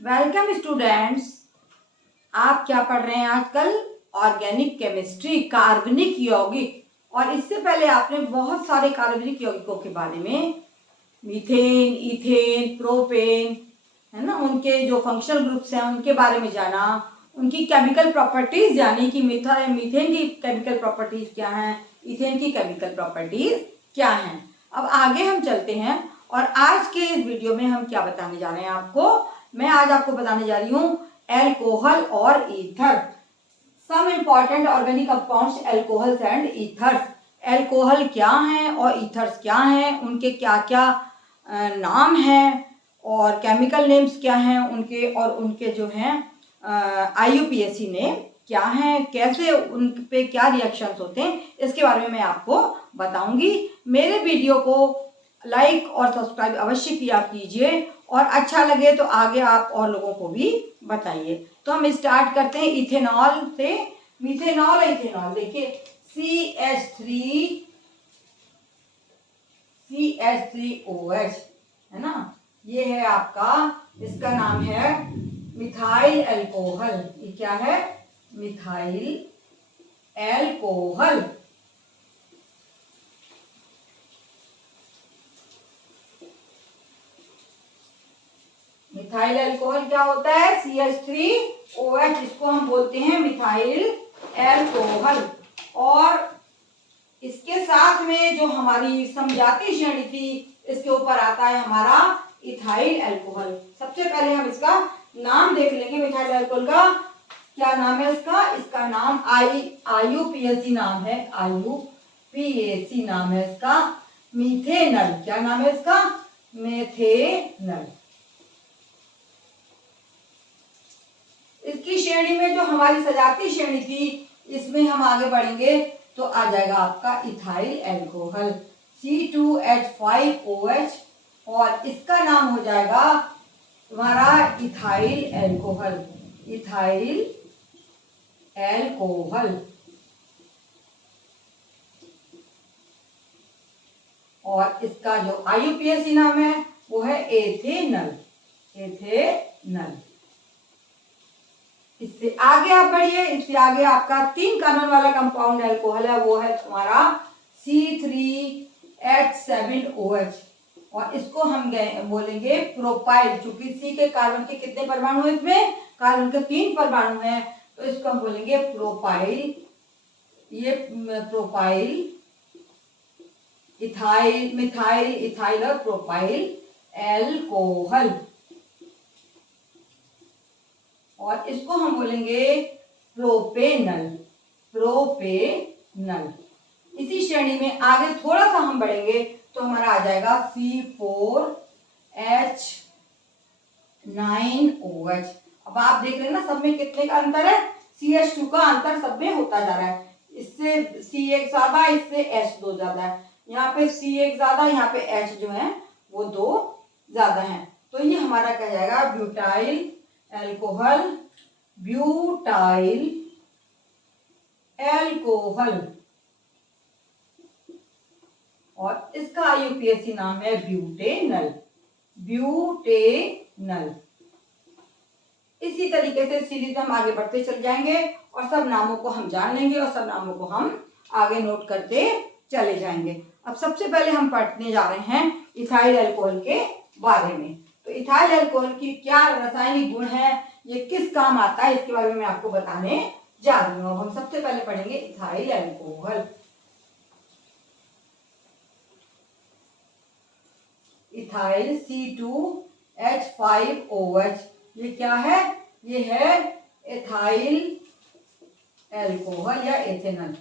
Welcome students. आप क्या पढ़ रहे हैं आजकल? ऑर्गेनिक केमिस्ट्री, कार्बनिक यौगिक। और इससे पहले आपने बहुत सारे कार्बनिक यौगिकों के बारे में, मीथेन, इथेन, प्रोपेन, है ना, उनके जो फंक्शनल ग्रुप्स हैं उनके बारे में जाना, उनकी केमिकल प्रॉपर्टीज जानी कि मीथेन की केमिकल प्रॉपर्टीज क्या हैं, इथेन की केमिकल प्रॉपर्टीज क्या हैं। अब आगे हम चलते हैं और आज के इस वीडियो में हम क्या बताने जा रहे हैं आपको। मैं आज आपको बताने जा रही हूँ एल्कोहल और ether, some important organic compounds alcohols and ethers. Alcohol क्या हैं और ईथर्स क्या हैं, उनके क्या क्या नाम हैं और केमिकल नेम्स क्या हैं उनके, और उनके जो हैं IUPAC नेम क्या हैं, कैसे उन पे क्या रिएक्शंस होते हैं, इसके बारे में मैं आपको बताऊंगी। मेरे वीडियो को लाइक और सब्सक्राइब अवश्य किया कीजिए और अच्छा लगे तो आगे आप और लोगों को भी बताइए। तो हम स्टार्ट करते हैं इथेनॉल से। मिथेनॉल, इथेनॉल देखिए CH3OH है ना, ये है आपका, इसका नाम है मिथाइल अल्कोहल। ये क्या है? Methyl alcohol. मिथाइल अल्कोहल क्या होता है? CH3OH, इसको हम बोलते हैं मिथाइल अल्कोहल। और इसके साथ में जो हमारी समजाती श्रेणी थी, इसके ऊपर आता है हमारा इथाइल अल्कोहल। सबसे पहले हम इसका नाम देख लेंगे। मिथाइल अल्कोहल का क्या नाम है? इसका नाम IUPAC नाम है। IUPAC नाम है इसका मीथेनल। क्या नाम है इसका? मेथेनल। इसकी श्रेणी में जो हमारी सजाती श्रेणी थी, इसमें हम आगे बढ़ेंगे तो आ जाएगा आपका इथाइल अल्कोहल C2H5OH, और इसका नाम हो जाएगा तुम्हारा इथाइल अल्कोहल। Ethyl alcohol. और इसका जो IUPAC नाम है वो है एथेनल। एथेनल। इससे आगे आप बढ़िए, इससे आगे आपका 3 कार्बन वाला कंपाउंड अल्कोहल है, वो है तुम्हारा C3H7OH, और इसको हम बोलेंगे प्रोपाइल। चूंकि C के कार्बन के कितने परमाणु हैं? इसमें कार्बन के 3 परमाणु हैं, तो इसको हम बोलेंगे प्रोपाइल। ये प्रोपाइल, इथाइल, मिथाइल, इथाइल और प्रोपाइल अल्कोहल। और इसको हम बोलेंगे प्रोपेनल। प्रोपेनल। इसी श्रेणी में आगे थोड़ा सा हम बढ़ेंगे तो हमारा आ जाएगा C4H9OH। अब आप देख रहे हैं ना, सब में कितने का अंतर है? CH2 का अंतर सब में होता जा रहा है। इससे C1 ज्यादा, इससे H2 ज्यादा है। यहाँ पे C1 ज्यादा, यहाँ पे H जो है वो 2 ज्यादा है। तो ये हमारा क्या जाएगा? Butyl alcohol. Butyl alcohol. और इसका IUPAC नाम है ब्यूटेनल। ब्यूटेनल। इसी तरीके से सीरीज हम आगे बढ़ते चल जाएंगे और सब नामों को हम जान लेंगे और सब नामों को हम आगे नोट करते चले जाएंगे। अब सबसे पहले हम पढ़ने जा रहे हैं इथाइल अल्कोहल के बारे में। तो इथाइल अल्कोहल की क्या रासायनिक गुण है, ये किस काम आता है, इसके बारे में मैं आपको बताने जा रही हूँ। अब हम सबसे पहले पढ़ेंगे इथाइल अल्कोहल। इथाइल C2H5OH, ये क्या है? ये है इथाइल अल्कोहल या एथेनल।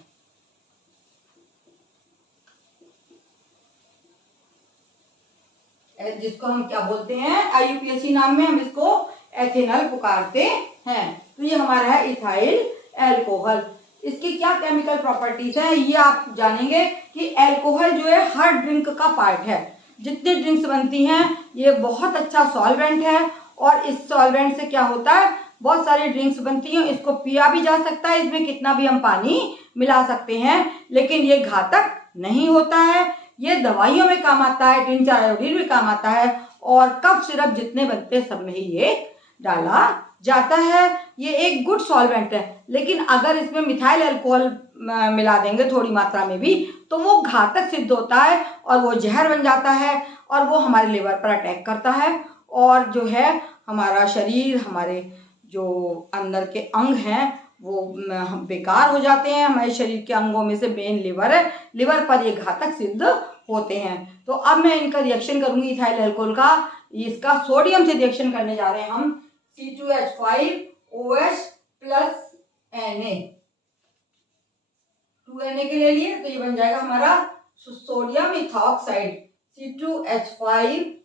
जिसको हम क्या बोलते हैं? IUPAC नाम में हम इसको एथेनल पुकारते हैं। तो ये हमारा है इथाइल अल्कोहल। इसकी क्या केमिकल प्रॉपर्टीज है ये आप जानेंगे कि अल्कोहल जो है हर ड्रिंक का पार्ट है। जितनी ड्रिंक्स बनती हैं ये बहुत अच्छा सॉल्वेंट है, और इस सॉल्वेंट से क्या होता है? बहुत सारी ड्रिंक्स बनती हैं, इसको पिया भी जा सकता है, इसमें कितना भी हम पानी मिला सकते हैं, लेकिन ये घातक नहीं होता है। ये दवाइयों में काम आता है, टिंचर आयोडीन में काम आता है, और कफ सिरप जितने बनते हैं सब में ही ये डाला जाता है। ये एक गुड सॉल्वेंट है, लेकिन अगर इसमें मिथाइल अल्कोहल मिला देंगे थोड़ी मात्रा में भी तो वो घातक सिद्ध होता है और वो जहर बन जाता है और वो हमारे लिवर पर अटैक करता है और जो है हमारा शरीर, हमारे जो अंदर के अंग हैं वो बेकार हो जाते हैं। हमारे शरीर के अंगों में से मेन लिवर है, लिवर पर ये घातक सिद्ध होते हैं। तो अब मैं इनका रिएक्शन करूंगी इथाइल अल्कोहल का। इसका सोडियम से रिएक्शन करने जा रहे हैं हम। C2H5OH प्लस Na, 2Na के ले लिए तो ये बन जाएगा हमारा सोडियम इथॉक्साइड C2H5O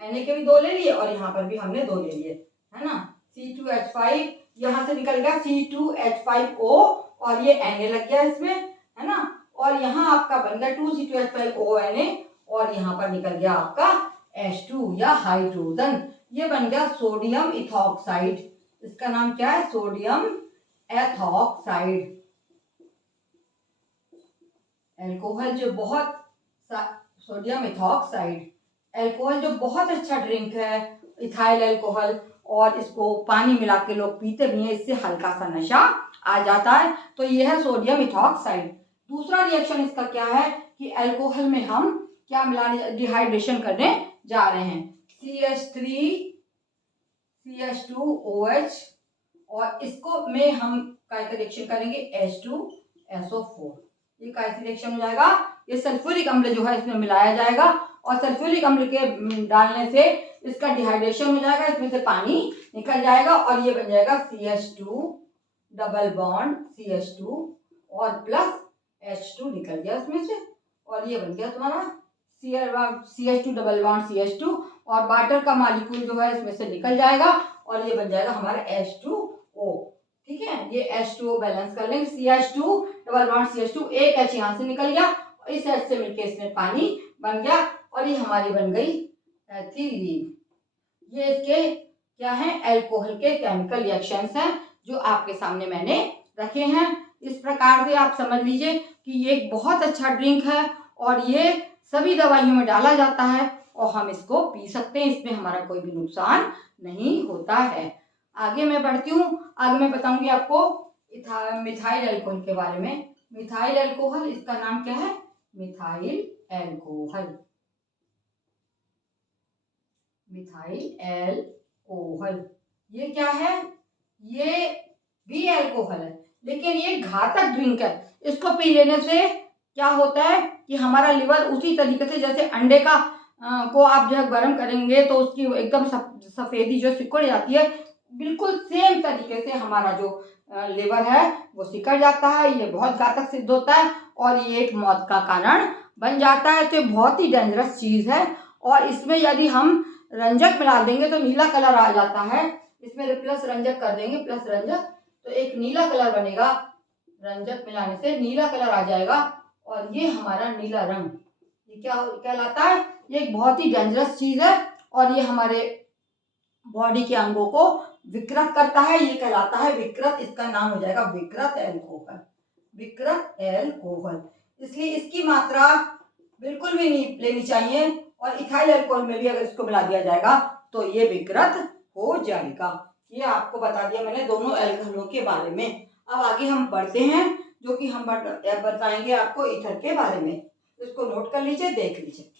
Na के भी 2 ले लिए और यहाँ पर भी हमने 2 ले लिए, है ना। C2H5 यहाँ से निकल गया C2H5O और ये Na लग गया इसमें, है ना। और यहाँ आपका बन गया 2C2H5ONa और यहाँ पर निकल गया आपका H2 या हाइड्रोजन। ये बन गया सोडियम इथॉक्साइड। इसका नाम क्या है? Sodium ethoxide. अल्कोहल जो बहुत सोडियम इथॉक्साइड अल्कोहल जो बहुत अच्छा ड्रिंक है, इथाइल अल्कोहल, और इसको पानी मिला के लोग पीते भी हैं, इससे हल्का सा नशा आ जाता है। तो ये है सोडियम इथॉक्साइड। दूसरा रिएक्शन इसका क्या है कि अल्कोहल में हम क्या मिलाने, डिहाइड्रेशन करने जा रहे हैं। CH3CH2OH और इसको में हम क्या रिएक्शन करेंगे H2SO4। ये कैसे रिएक्शन हो जाएगा? ये सल्फ्यूरिक अम्ल जो है इसमें मिलाया जाएगा और सल्फ्यूरिक अम्ल के डालने से इसका डिहाइड्रेशन हो जाएगा, इसमें से पानी निकल जाएगा और ये बन जाएगा CH2 डबल बॉन्ड CH2 और प्लस H2 निकल गया उसमें से और ये बन गया तुम्हारा CH2 डबल बॉन्ड CH2 और वाटर का मॉलिक्यूल जो है इसमें से निकल जाएगा और ये बन जाएगा हमारा H2O। ठीक है, ये H2O बैलेंस कर लेंगे। CH2 डबल बॉन्ड CH2, एक H यहाँ से निकल गया और इस H से मिलके इसमें पानी बन गया और ये हमारी बन गई एथिलीन। ये इसके क्या है? अल्कोहल के केमिकल रिएक्शंस हैं जो आपके सामने मैंने रखे हैं। इस प्रकार से आप समझ लीजिए कि ये एक बहुत अच्छा ड्रिंक है और ये सभी दवाइयों में डाला जाता है और हम इसको पी सकते हैं, इसमें हमारा कोई भी नुकसान नहीं होता है। आगे मैं बढ़ती हूँ, आगे मैं बताऊंगी आपको मिथाइल अल्कोहल के बारे में। मिथाइल अल्कोहल, इसका नाम क्या है? Methyl alcohol. मिथाइल अल्कोहल ये क्या है? ये भी अल्कोहल है लेकिन ये घातक ड्रिंक है। इसको पी लेने से क्या होता है कि हमारा लिवर उसी तरीके से जैसे अंडे का को आप जो है गर्म करेंगे तो उसकी एकदम सफेदी जो सिकुड़ जाती है, बिल्कुल सेम तरीके से हमारा जो लिवर है वो सिकुड़ जाता है। ये बहुत घातक सिद्ध होता है और ये एक मौत का कारण बन जाता है। तो ये बहुत ही डेंजरस चीज है और इसमें यदि हम रंजक मिला देंगे तो नीला कलर आ जाता है। इसमें प्लस रंजक कर देंगे, प्लस रंजक, तो एक नीला कलर बनेगा। रंजक मिलाने से नीला कलर आ जाएगा और ये हमारा नीला रंग, ये क्या कहलाता है? ये एक बहुत ही डेंजरस चीज है और ये हमारे बॉडी के अंगों को विकृत करता है। ये कहलाता है विकृत, इसका नाम हो जाएगा विकृत अल्कोहल। विकृत अल्कोहल, इसलिए इसकी मात्रा बिल्कुल भी नहीं लेनी चाहिए और इथाइल अल्कोहल में भी अगर इसको मिला दिया जाएगा तो ये विकृत हो जाएगा। ये आपको बता दिया मैंने दोनों अल्कोहलों के बारे में। अब आगे हम बढ़ते हैं, जो कि हम बताएंगे आपको ईथर के बारे में। इसको नोट कर लीजिए, देख लीजिए।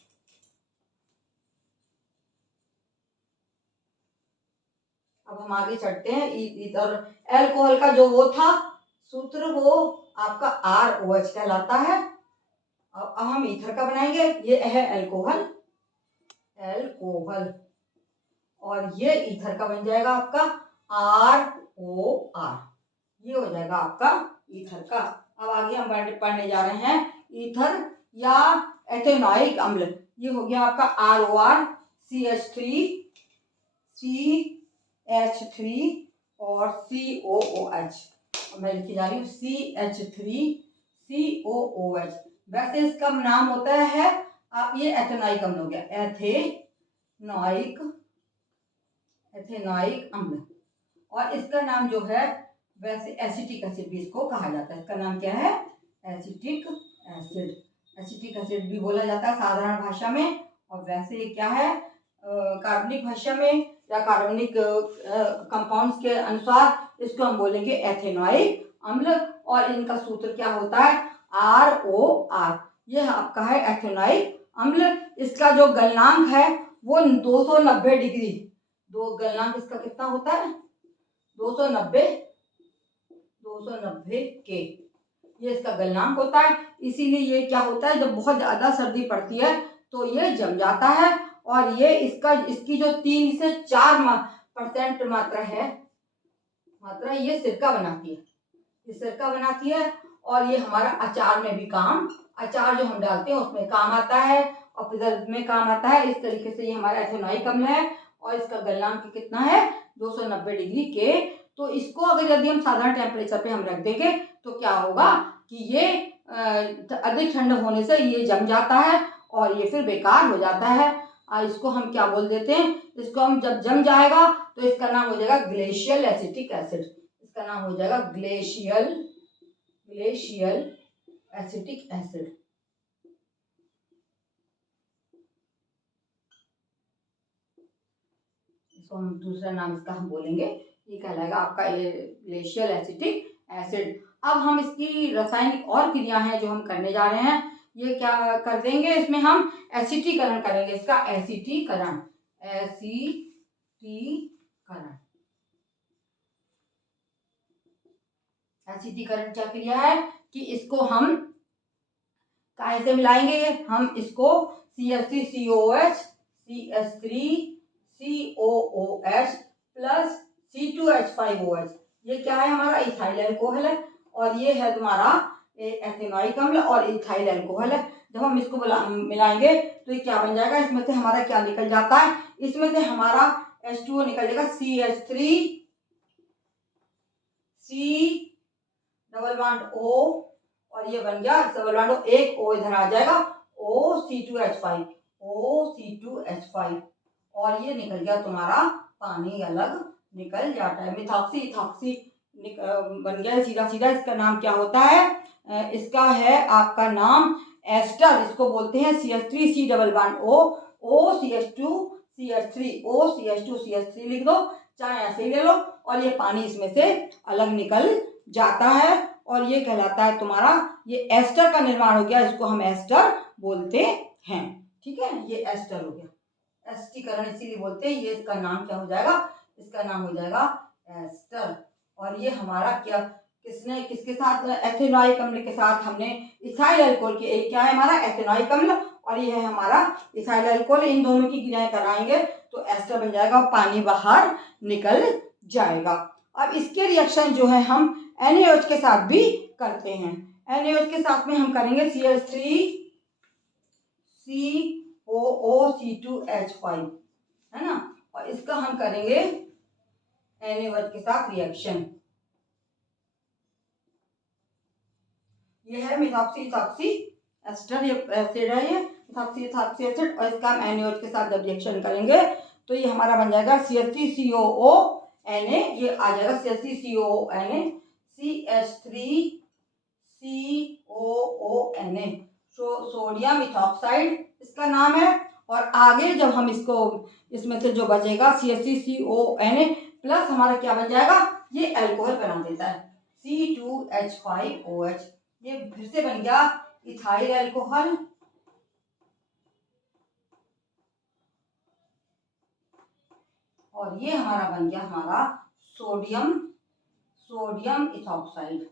अब हम आगे चढ़ते हैं। ईथर अल्कोहल का जो वो था सूत्र, वो आपका ROH कहलाता है। अब हम ईथर का बनाएंगे। ये है अल्कोहल, अल्कोहल, और ये ईथर का बन जाएगा आपका ROR। ये हो जाएगा आपका ईथर का। अब आगे हम पढ़ने जा रहे हैं ईथर या एथेनॉइक अम्ल। ये हो गया आपका ROR, CH3 और COOH। मैं लिखी जा रही हूँ CH3COOH। वैसे इसका नाम होता है ये एथेनॉइक अम्ल हो गया, एथेनॉइक अम्ल। और इसका नाम जो है वैसे एसिटिक एसिड भी इसको कहा जाता है। इसका नाम क्या है? Acetic acid. एसिटिक एसिड भी बोला जाता है साधारण भाषा में और वैसे ये क्या है, कार्बनिक भाषा में या कार्बनिक कंपाउंड्स के अनुसार इसको हम बोलेंगे एथेनॉइक अम्ल। और इनका सूत्र क्या होता है, ROR। ये आपका है एथेनॉइक अम्ल। इसका जो गलनांक है वो 290 डिग्री, दो गलनांक इसका कितना होता है, 290 के, ये इसका गलनांक होता है। इसीलिए ये क्या होता है, जब बहुत ज्यादा सर्दी पड़ती है तो ये जम जाता है और ये इसकी जो 3 से 4% मात्रा ये सिरका बनाती है, ये सिरका बनाती है। और ये हमारा अचार में भी अचार जो हम डालते हैं उसमें काम आता है और प्रिजर्व में काम आता है। इस तरीके से ये हमारा एथेनॉइक अम्ल है और इसका गलनांक कितना है, 290 डिग्री के। तो इसको अगर यदि हम साधारण टेम्परेचर पे हम रख देंगे तो क्या होगा कि ये अधिक ठंड होने से ये जम जाता है और ये फिर बेकार हो जाता है। इसको हम क्या बोल देते हैं, इसको हम जब जम जाएगा तो इसका नाम हो जाएगा ग्लेशियल एसिटिक एसिड। इसका नाम हो जाएगा ग्लेशियल एसिटिक एसिड। इसको हम दूसरा नाम इसका हम बोलेंगे, ये कहलाएगा आपका ये ग्लेशियल एसिटिक एसिड। अब हम इसकी रासायनिक और क्रिया है जो हम करने जा रहे हैं, ये क्या कर देंगे, इसमें हम एसिटीकरण करेंगे, इसका एसिटीकरण क्या क्रिया है कि इसको हम कैसे मिलाएंगे, हम इसको CH3COOH CH3COOH प्लस C2H5OH, ये क्या है हमारा इथाइल अल्कोहल है और ये है तुम्हारा एथेनॉइक अम्ल और इथाइल अल्कोहल है। जब हम इसको मिलाएंगे तो ये क्या बन जाएगा, इसमें से हमारा क्या निकल जाता है, इसमें से हमारा H2O निकल जाएगा CH3C डबल बॉन्ड O और ये बन गया डबल बॉन्ड O, एक O इधर आ जाएगा OC2H5 और ये निकल गया तुम्हारा पानी अलग निकल जाता है। मिथॉक्सी बन गया सीधा सीधा। इसका नाम क्या होता है, इसका है आपका नाम एस्टर, इसको बोलते हैं CH3C double bond O OCH2CH3 लिख दो, चाहे ऐसे ही ले लो और ये पानी इसमें से अलग निकल जाता है और ये कहलाता है तुम्हारा, ये एस्टर का निर्माण हो गया, इसको हम एस्टर बोलते हैं। ठीक है, ये एस्टर हो गया, एस्टीकरण इसीलिए बोलते हैं। ये इसका नाम क्या हो जाएगा, इसका नाम हो जाएगा एस्टर। और ये हमारा क्या किसके साथ, एथेनॉइक अम्ल के साथ हमने इथाइल अल्कोहल के, एक क्या है हमारा एथेनॉइक अम्ल और ये है हमारा इथाइल अल्कोहल, इन दोनों की क्रियाएं कराएंगे तो एस्टर बन जाएगा और पानी बाहर निकल जाएगा। अब इसके रिएक्शन जो है हम NaOH के साथ भी करते हैं। NaOH के साथ में हम करेंगे CH3COOC2H5 है ना, और इसका हम करेंगे NaOH के साथ रिएक्शन। ये है मिथॉक्सी एस्टर एसिड है, ये मिथॉक्सी एसिड और इसका हम NaOH के साथ जब रिएक्शन करेंगे तो ये हमारा बन जाएगा CH3COONA, ये आ जाएगा CH3COONA CH3COONA सोडियम इथॉक्साइड इसका नाम है। और आगे जब हम इसको इसमें से जो बचेगा CH3CONA प्लस हमारा क्या बन जाएगा, ये अल्कोहल बना देता है C2H5OH, ये फिर से बन गया इथाइल अल्कोहल और ये हमारा बन गया हमारा सोडियम इथॉक्साइड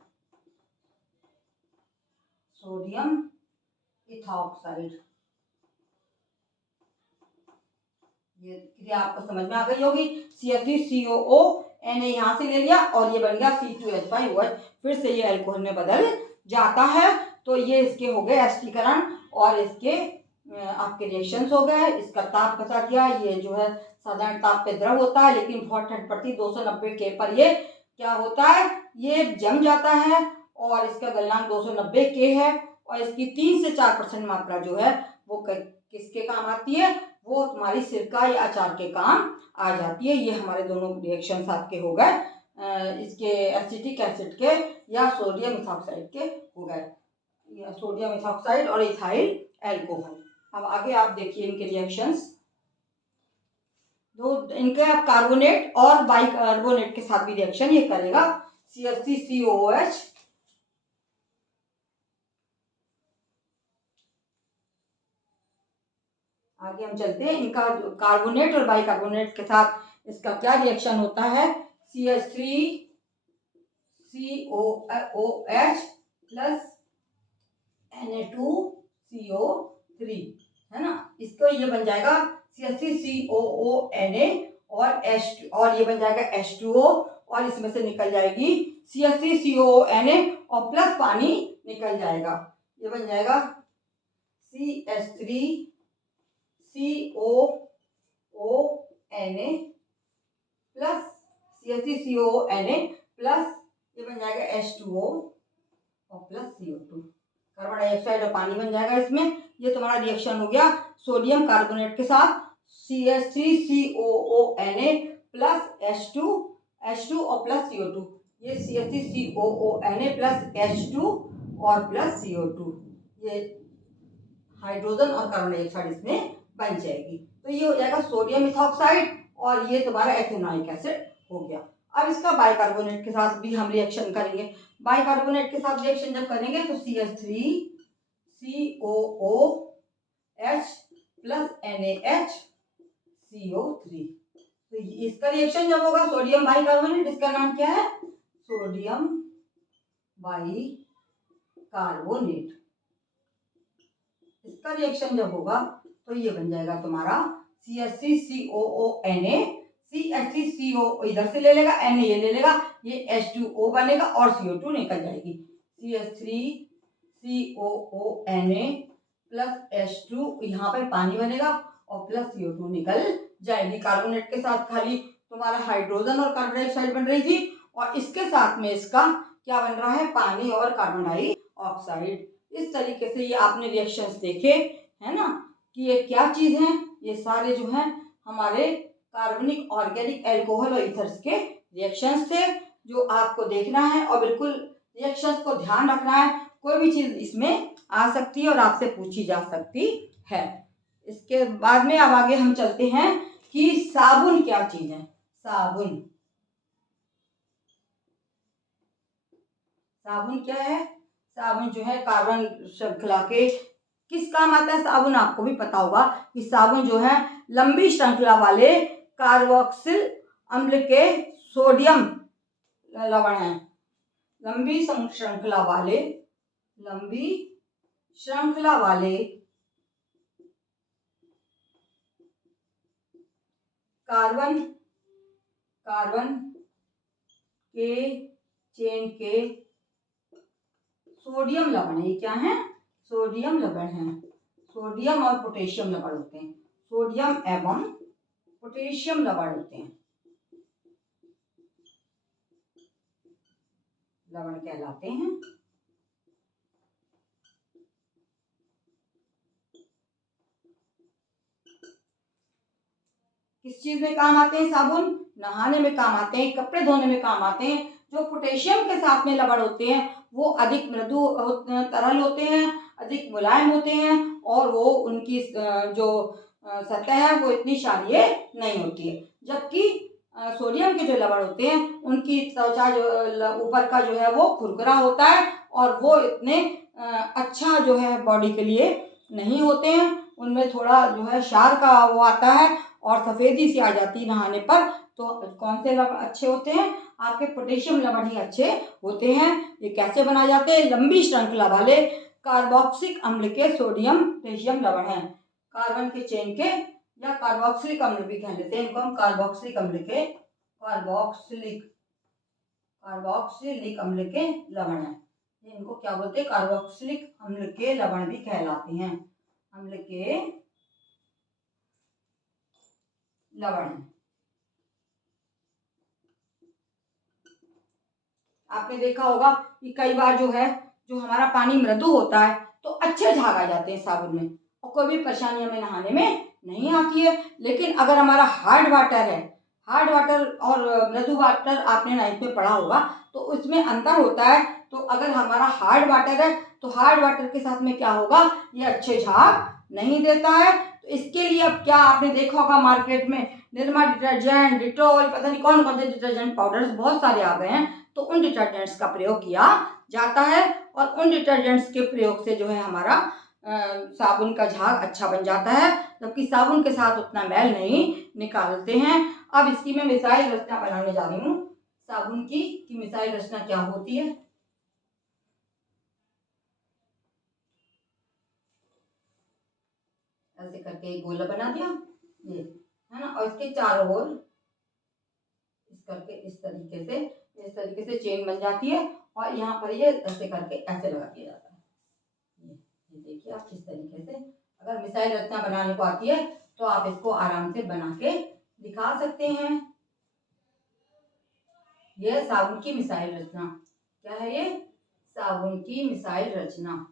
ये क्रिया आपको समझ में आ गई होगी। CH3COONA यहाँ से ले लिया और ये बन गया C2H5OH, फिर से ये अल्कोहल में बदल जाता है। तो ये इसके हो गए एस्टीकरण और इसके आपके रिएक्शंस हो गए। इसका ताप बता दिया, ये जो है साधारण ताप पे द्रव होता है लेकिन बहुत ठंड पड़ती 290 के पर ये क्या होता है, ये जम जाता है और इसका गलनांक 290 के है और इसकी 3 से 4% मात्रा जो है वो किसके काम आती है, वो तुम्हारी सिरका या अचार के काम आ जाती है। ये हमारे दोनों रिएक्शन आपके हो गए, इसके एसिटिक एसिड के या सोडियम इथॉक्साइड के हो गए, सोडियम इथॉक्साइड और इथाइल अल्कोहल। अब आगे आप देखिए इनके रिएक्शंस। तो इनके अब कार्बोनेट और बाइकार्बोनेट के साथ भी रिएक्शन ये करेगा। CH3COOH आगे हम चलते हैं, इनका कार्बोनेट और बाइकार्बोनेट के साथ इसका क्या रिएक्शन होता है। CH3COOH प्लस Na2CO3 है ना। इसको ये बन जाएगा CH3COONA और ये बन जाएगा H2O और इसमें से निकल जाएगी CH3COONA और प्लस पानी निकल जाएगा। ये बन जाएगा CH3COONA प्लस CH3COONA प्लस ये बन जाएगा H2O और प्लस CO2, कार्बन डाइऑक्साइड और पानी बन जाएगा इसमें। ये तुम्हारा रिएक्शन हो गया सोडियम कार्बोनेट के साथ CH3COONA प्लस H2 और प्लस CO2। ये CH3COONA प्लस H2 और प्लस CO2, ये हाइड्रोजन और कार्बन डाइऑक्साइड इसमें बन जाएगी। तो ये हो जाएगा सोडियम इथॉक्साइड और ये तुम्हारा एथेनोइक एसिड हो गया। अब इसका बाइकार्बोनेट के साथ भी हम रिएक्शन करेंगे। बाइकार्बोनेट के साथ रिएक्शन जब करेंगे तो CH3COOH प्लस NaHCO3। तो इसका रिएक्शन जब होगा सोडियम बाइकार्बोनेट, इसका नाम क्या है, सोडियम बाइकार्बोनेट। इसका रिएक्शन जब होगा तो ये बन जाएगा तुम्हारा CH3COONA, CH3CO इधर से ले लेगा, Na ये ले लेगा, ये H2O बनेगा और CO2 निकल जाएगी। CH3COONA प्लस H2, यहाँ पे पानी बनेगा और प्लस CO2 निकल जाएगी। कार्बोनेट के साथ खाली तुम्हारा हाइड्रोजन और कार्बन डाइऑक्साइड बन रही थी और इसके साथ में इसका क्या बन रहा है, पानी और कार्बन डाइऑक्साइड। इस तरीके से ये आपने रिएक्शंस देखे है ना कि ये क्या चीज है। ये सारे जो हैं हमारे कार्बनिक ऑर्गेनिक एल्कोहल और ईथर्स के रिएक्शंस थे जो आपको देखना है और बिल्कुल रिएक्शंस को ध्यान रखना है। कोई भी चीज इसमें आ सकती है और आपसे पूछी जा सकती है। इसके बाद में अब आगे हम चलते हैं कि साबुन क्या चीज है। साबुन क्या है। साबुन जो है कार्बन श्रृंखला के किस काम आता है। साबुन आपको भी पता होगा कि साबुन जो है लंबी श्रृंखला वाले कार्बोक्सिल अम्ल के सोडियम लवण है। लंबी श्रृंखला वाले कार्बन के चेन के सोडियम लवण। ये क्या है, सोडियम लवण है। सोडियम और पोटेशियम लवण होते हैं। सोडियम एवं पोटेशियम लवण होते हैं, लवण कहलाते हैं। किस चीज में काम आते हैं साबुन, नहाने में काम आते हैं, कपड़े धोने में काम आते हैं। जो पोटेशियम के साथ में लवण होते हैं वो अधिक मृदु तरल होते हैं, अधिक मुलायम होते हैं और वो उनकी जो सतह है वो इतनी क्षारीय नहीं होती है। जबकि सोडियम के जो लवण होते हैं उनकी त्वचा जो ऊपर का जो है वो खुरखुरा होता है और वो इतने अच्छा जो है बॉडी के लिए नहीं होते हैं। उनमें थोड़ा जो है क्षार का वो आता है और सफेदी सी आ जाती है नहाने पर। तो कौन से लवण अच्छे होते हैं, आपके पोटेशियम लवण ही अच्छे होते हैं। ये कैसे बनाए जाते हैं, लंबी श्रृंखला वाले कार्बोक्सिलिक अम्ल के सोडियम पोटेशियम लवण हैं। कार्बन के चेन के या कार्बोक्सिलिक अम्ल भी कह लेते हैं इनको हम। कार्बोक्सिलिक अम्ल के लवण हैं। इनको क्या बोलते हैं, कार्बोक्सिलिक अम्ल के लवण भी कहलाते हैं। अम्ल के लवण। आपने देखा होगा कि कई बार जो है जो हमारा पानी मृदु होता है तो अच्छे झाग आ जाते हैं साबुन में और कोई भी परेशानी हमें नहाने में नहीं आती है। लेकिन अगर हमारा हार्ड वाटर और मृदु वाटर आपने नाइन्थ में पढ़ा होगा तो उसमें अंतर होता है। तो अगर हमारा हार्ड वाटर है तो हार्ड वाटर के साथ में क्या होगा, ये अच्छे झाग नहीं देता है। तो इसके लिए अब क्या आपने देखा होगा मार्केट में निरमा डिटर्जेंट, डिटॉल, पता नहीं कौन कौन से डिटर्जेंट पाउडर्स बहुत सारे आ गए हैं। तो उन डिटर्जेंट्स का प्रयोग किया जाता है और उन डिटर्जेंट्स के प्रयोग से जो है हमारा साबुन का झाग अच्छा बन जाता है, जबकि साबुन के साथ उतना मैल नहीं निकालते हैं। अब इसकी मैं मिसाइल रचना बनाने जा रही हूँ साबुन की, कि मिसाइल रचना क्या होती है। ऐसे करके एक गोला बना दिया, ये है ना, और इसके चारों ओर इस करके इस तरीके से चेन बन जाती है और यहाँ पर ये ऐसे करके ऐसे लगा दिया जाता है। ये देखिए आप इस तरीके से, अगर मिसाइल रचना बनाने को आती है तो आप इसको आराम से बना के दिखा सकते हैं। यह साबुन की मिसाइल रचना, क्या है ये? साबुन की मिसाइल रचना।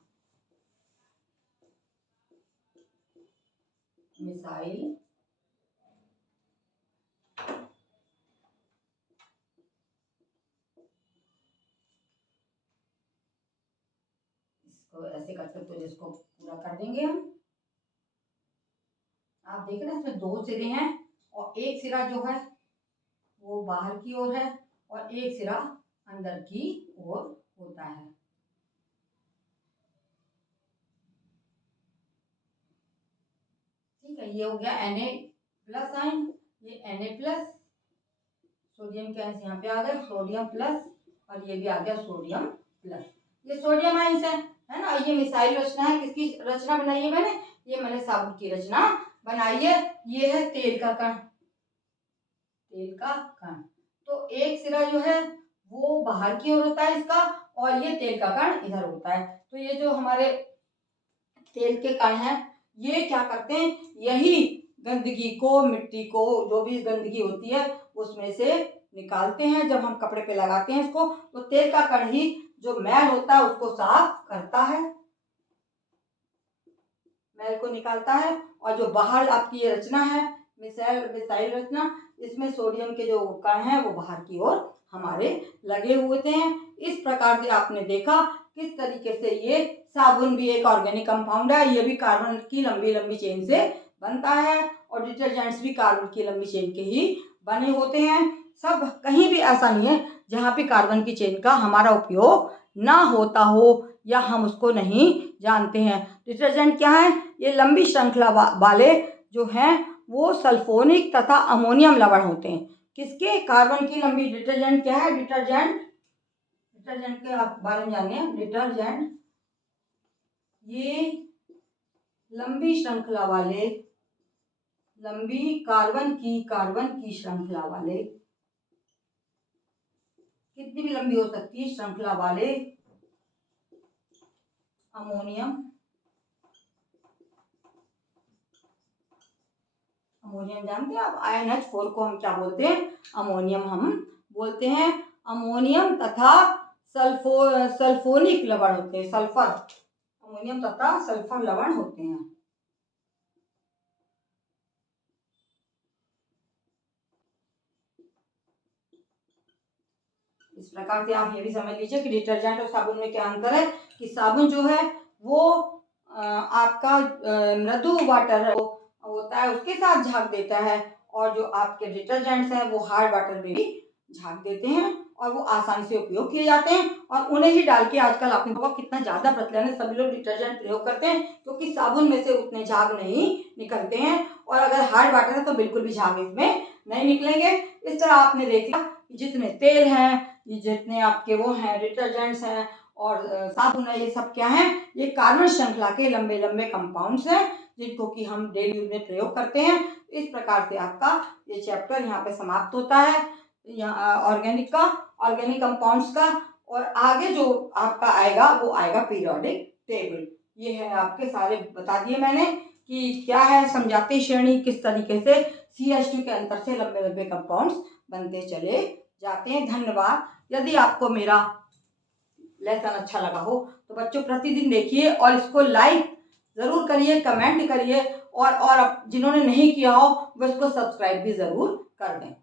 मिसाइल इसको ऐसे कर सकते हो, जिसको पूरा कर देंगे हम। आप देख रहे हैं इसमें दो सिरे हैं और एक सिरा जो है वो बाहर की ओर है और एक सिरा अंदर की ओर होता है। ठीक है, ये हो गया Na+ आयन, ये Na+, सोडियम के आयन यहाँ पे आ गए सोडियम प्लस, और ये भी आ गया सोडियम प्लस। ये सोडियम आयन है ना। ये मिसाइल रचना है, किसकी रचना बनाई है मैंने? ये मैंने साबुन की रचना बनाई है। ये है तेल का कण, तेल का कण। तो एक सिरा जो है वो बाहर की ओर होता है इसका, और ये तेल का कण इधर होता है। तो ये जो हमारे तेल के कण हैं ये क्या करते हैं, यही गंदगी को, मिट्टी को, जो भी गंदगी होती है उसमें से निकालते हैं। जब हम कपड़े पे लगाते हैं इसको, तो तेल का कण ही जो मैल होता है उसको साफ करता है, मैल को निकालता है। और जो बाहर आपकी ये रचना है मिसाइल रचना, इसमें सोडियम के जो कण हैं वो बाहर की ओर हमारे लगे हुए होते हैं। इस प्रकार से आपने देखा किस तरीके से ये साबुन भी एक ऑर्गेनिक कंपाउंड है, ये भी कार्बन की लंबी लंबी चेन से बनता है, और डिटर्जेंट्स भी कार्बन की लंबी चेन के ही बने होते हैं। सब कहीं भी ऐसा नहीं है जहाँ पे कार्बन की चेन का हमारा उपयोग ना होता हो या हम उसको नहीं जानते हैं। डिटर्जेंट क्या है? ये लंबी श्रृंखला वाले जो हैं वो सल्फोनिक तथा अमोनियम लवण होते हैं। किसके? कार्बन की लंबी। डिटर्जेंट क्या है? डिटर्जेंट के आप बारे में जानिए। डिटर्जेंट ये लंबी श्रृंखला वाले, लंबी कार्बन की श्रृंखला वाले, कितनी भी लंबी हो सकती है, श्रृंखला वाले अमोनियम जानते हैं आप? NH4 को हम क्या बोलते हैं? अमोनियम हम बोलते हैं। अमोनियम तथा सल्फोनिक लवण होते हैं, सल्फर, अमोनियम तथा सल्फर लवण होते हैं। इस प्रकार से आप ये भी समझ लीजिए कि डिटर्जेंट और साबुन में क्या अंतर है, कि साबुन जो है वो आपका मृदु वाटर होता है उसके साथ झाग देता है, और जो आपके डिटर्जेंट्स हैं वो हार्ड वाटर में भी झाग देते हैं और वो आसानी से उपयोग किए जाते हैं। और उन्हें ही डाल के आजकल आपने देखा कितना ज़्यादा प्रचलन है, सभी लोग डिटर्जेंट प्रयोग करते हैं क्योंकि साबुन में से उतने झाग नहीं निकलते हैं, और अगर हार्ड वाटर है तो बिल्कुल भी झाग इसमें नहीं निकलेंगे। इस तरह आपने देखा जितने तेल हैं, ये जितने आपके वो हैं डिटर्जेंट्स हैं और साबुन है, ये सब क्या है? ये कार्बन श्रृंखला के लंबे लंबे कंपाउंड्स हैं जिनको कि हम डेली यूज में प्रयोग करते हैं। इस प्रकार से आपका ये चैप्टर यहाँ पे समाप्त होता है, यहाँ ऑर्गेनिक कंपाउंड्स का। और आगे जो आपका आएगा वो आएगा पीरियोडिक टेबल। ये है आपके सारे बता दिए मैंने कि क्या है समझाती श्रेणी, किस तरीके से CH2 के अंतर से लंबे लंबे कंपाउंड्स बनते चले जाते हैं। धन्यवाद। यदि आपको मेरा लेसन अच्छा लगा हो तो बच्चों प्रतिदिन देखिए और इसको लाइक ज़रूर करिए, कमेंट करिए, और जिन्होंने नहीं किया हो वो इसको सब्सक्राइब भी ज़रूर कर दें।